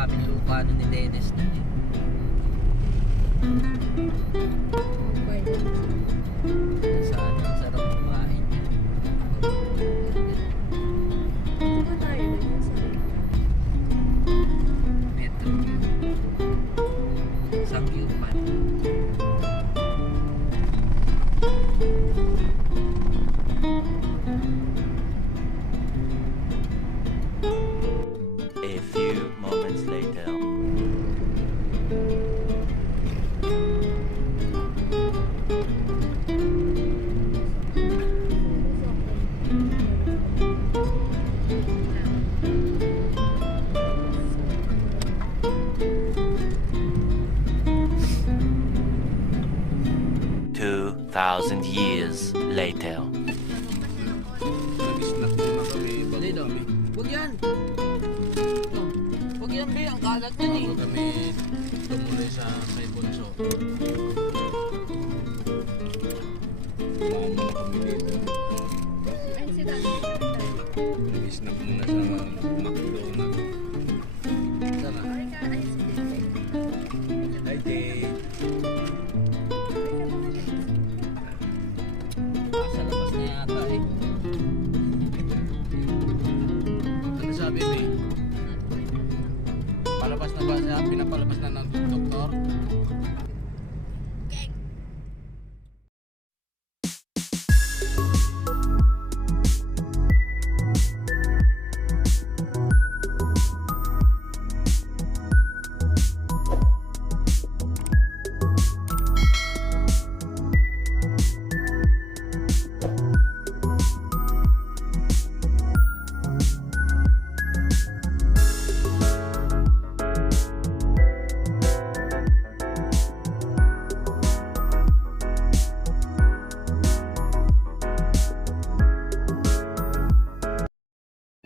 aming lupa nun ni Dennis nun eh. Sana ang sarap kumain niya. Metro Sangyupan. A few moments later. Thousand years later. Nag-snack muna kami bago Dito. kami. Huwag yan. Oh, huwag yan be. Ang kalat yan eh. Bago kami tumuloy sa kay Bunso. Kumain muna kami dito. Nag-snack muna sa McDonald's. Sana. Hi Jay. Sa labas na yata eh. Ano sabi May? Palabas na ba siya? Pinapalabas na ng doktor?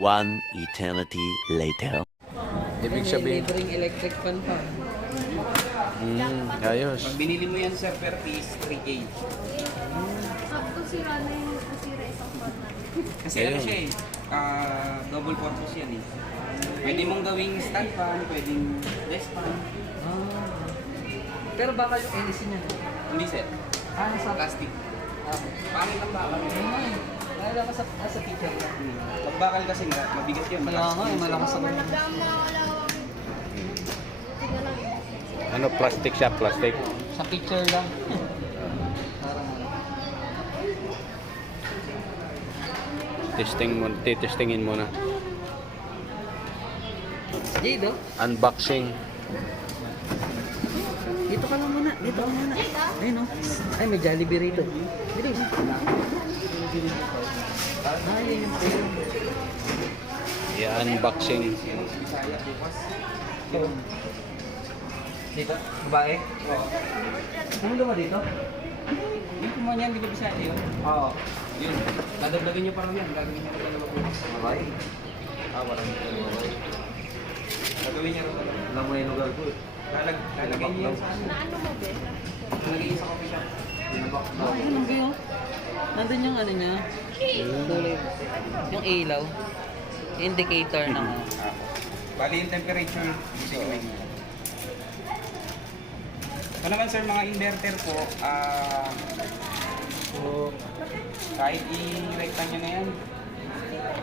One eternity later. Ibig sabihin. Libreng electric fan pa. Ayos. Pag binili mo yan sir per piece, 3K. Sakto sira na yung nasira isang buwan na. Kasi ano siya eh, double purpose yan eh. Pwede mong gawing stand fan, pwedeng desk fan. Ah. Pero baka yung LC niya. Hindi sir, Sa plastic. Okay. Pangit ang bakal. Kaya ka sa teacher niya. Pag bakal kasi nga, mabigat yan. Kaya nga eh, malakas ako. Ano plastic siya? Plastic. Sa picture lang. Parang Titestingin muna. Jade oh. Unboxing. Dito ka lang muna. Dito ka muna. Ayun oh. Ay, may Jollibee rito. Bilis. Ay, yun yung tayo. I-unboxing. Dito? Babae? Ano ba dito? Yung kumain yan, di ba bisa yun? Oo. Yun, dadagdagin nyo parang yan, gagawin nyo rin dalawa po. Babae? Walang gagawin nyo rin dalawa. Alam mo na yung lugar ko eh. Lalagay nyo yan sa ano? Naano mo, be? Lalagay nyo sa coffee shop. Ay, ano ba yun? Nandun yung ano niya. Kulay. Yung ilaw. Indicator ng ano. Bali yung temperature, ibig sabihin. Ito naman sir, mga inverter po, kahit i-recta nyo na yan.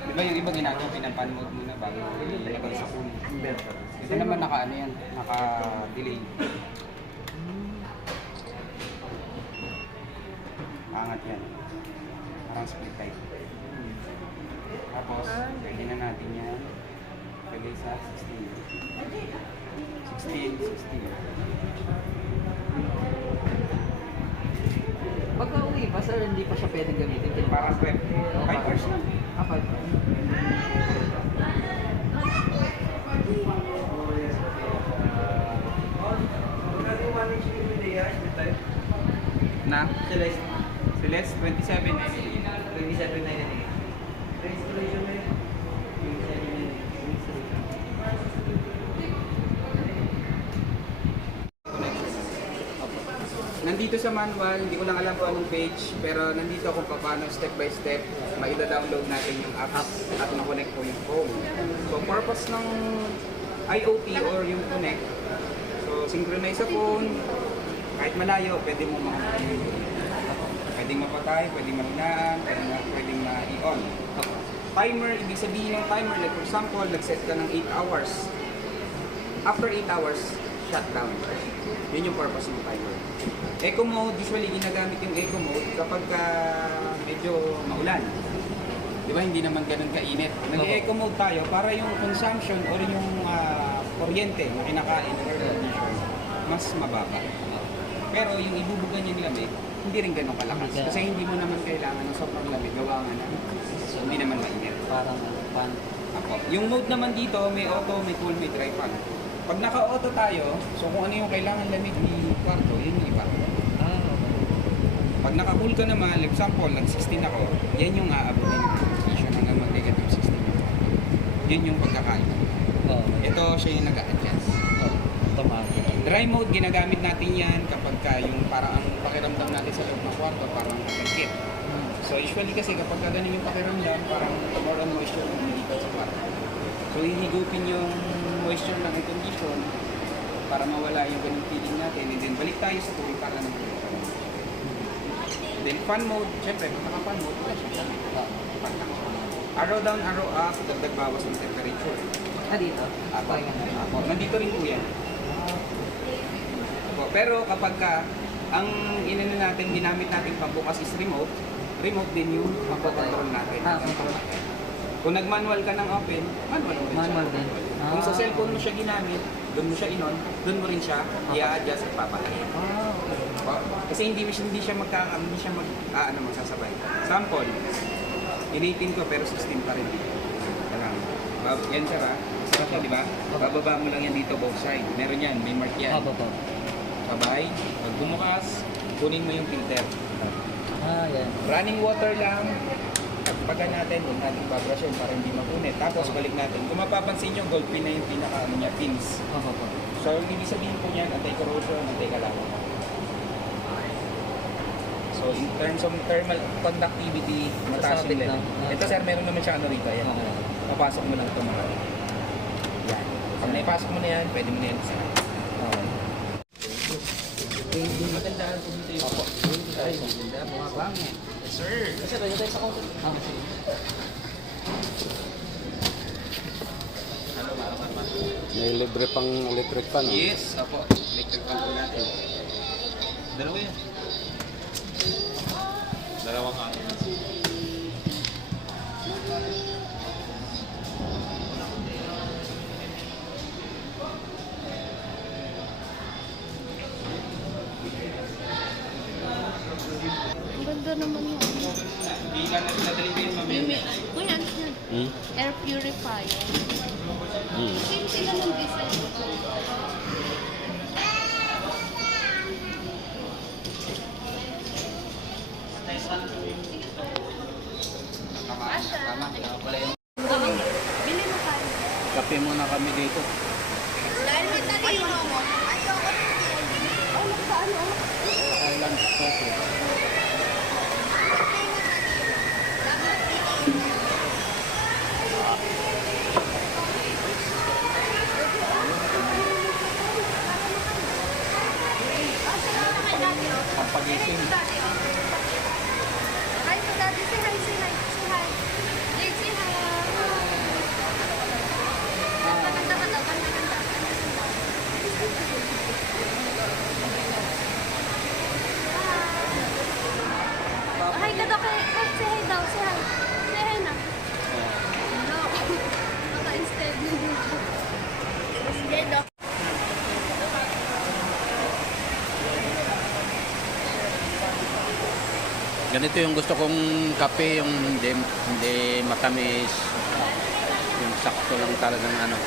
Di ba yung iba ginagawa, pinapan mode muna bago ilagay sa phone. Ito naman naka-ano yan, naka-delay. Angat yan. Parang split type. Tapos, pwede na natin yan. Lagay sa 16. 16. Pagka uwi pa sir, hindi pa siya pwedeng gamitin. Parang prep. 5 hours lang. Ah, 5 hours. Na? Celeste 27. 27 na yun. Nandito sa manual, hindi ko lang alam kung anong page, pero nandito kung paano step by step maida-download natin yung apps at ma-connect po yung phone. So purpose ng IoT or yung connect. So, synchronize sa phone. Kahit malayo, pwede mo pwedeng mapatay, pwedeng mahinaan, pwedeng ma-i-on. Timer, ibig sabihin ng timer, like for example, nag-set ka ng 8 hours. After 8 hours, shutdown. Yun yung purpose ng timer. Eco mode, usually ginagamit yung eco mode kapag medyo maulan. Di ba, hindi naman ganun kainit. Nag-eco mode tayo para yung consumption or yung kuryente na kinakain ng air conditioner mas mababa. Pero yung ibubuga niya ng lamig, hindi rin ganun kalakas. Kasi hindi mo naman kailangan ng sobrang lamig. Gawa nga na, hindi naman mainit. Parang pan. Ako. Yung mode naman dito, may auto, may cool, may dry fan. Pag naka-auto tayo, so kung ano yung kailangan lamig ni kwarto, yun yung iba. Pag naka-cool ka naman, like example, nag-16 ako, yan yung aabutin ng condition hanggang mag-negative 16. Yun yung pagkakaiba. Ito, siya yung nag-a-adjust. Automatic. Dry mode, ginagamit natin yan kapag yung parang ang pakiramdam natin sa loob ng kwarto, parang nakikit. So usually kasi kapag ganun yung pakiramdam, parang more on moisture yung dito sa kwarto. So hihigupin yung moisture ng air condition para mawala yung ganung feeling natin, and then balik tayo sa tubig para naman ulit. Then fan mode, syempre kung naka-fan mode, wala siya. Fan lang. Arrow down, arrow up, dagdag bawas ng temperature. Dito? Apo. Nandito rin po yan. Apo. Pero kapag ang inano natin, ginamit natin pambukas is remote din yung pagpakontrol natin. Kung nag-manual ka ng open, manual mo rin Manual siya. din. Kung sa cellphone mo siya ginamit, doon mo siya inon, doon mo rin siya i-adjust at papatay. Kasi hindi siya magsasabay. Sample, in-18 ko pero 16 pa rin. Yan sir ha. Sarap siya, di ba? Bababa mo lang yan dito both side. Meron yan, may mark yan. Sabay, pag bumukas, kunin mo yung filter. Yan. Running water lang. Pagpaga natin, huwag natin babrasyon para hindi mapunit. Tapos balik natin. Kung mapapansin nyo, gold pin na yung pinaka pins. So, yung ibig sabihin po niyan, anti-corrosion, anti-kalawa. So, in terms of thermal conductivity, mataas yung level. Ito sir, meron naman siya rito. Yan. Papasok mo lang ito mga. Yan. Pag naipasok mo na yan, pwede mo na yan isa. Maganda po dito yung opo. Ay, maganda. Mga bangin. Yes, sir. Kasi tayo tayo sa counter. Sige. May libre pang electric fan. Yes, opo. Electric fan po natin. Dalawa yan. Dalawang kami. Ang ganda naman yun. Hindi ka na pinadali ko yung mamaya. Kuya, ano yun? Air purifier. Same sila ng design. Bili mo tayo. Kape muna kami dito. Dahil may talino mo. Ayoko na. Oh, nagpaano? Island coffee. Pampagising. Hi to daddy. Say hi, say hi. Say hi. Jade, say hi. Kanta ka daw, kanta. Hi ka daw, say hi daw, say hi. Say hi na. No. Baka instead. Instead of. Ganito yung gusto kong kape, yung hindi matamis. Yung sakto lang talagang ano.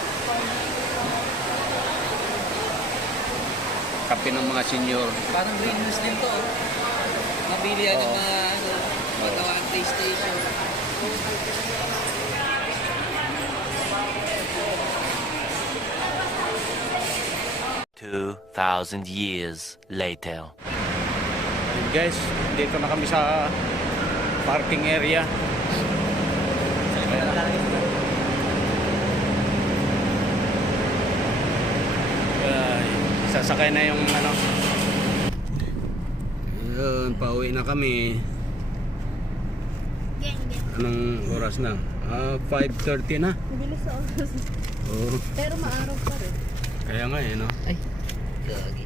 Kape ng mga senior. Parang green news din to. Mabili yan yung mga magawa ang PlayStation. $2,000 years later. And guys, dito na kami sa parking area. sasakay na yung ano. Yun, pauwi na kami. Gang, gang. Anong oras na? 5:30 na. Bilis sa oras. Oo. Pero maaraw pa rin. Kaya nga no. Ay, gagi.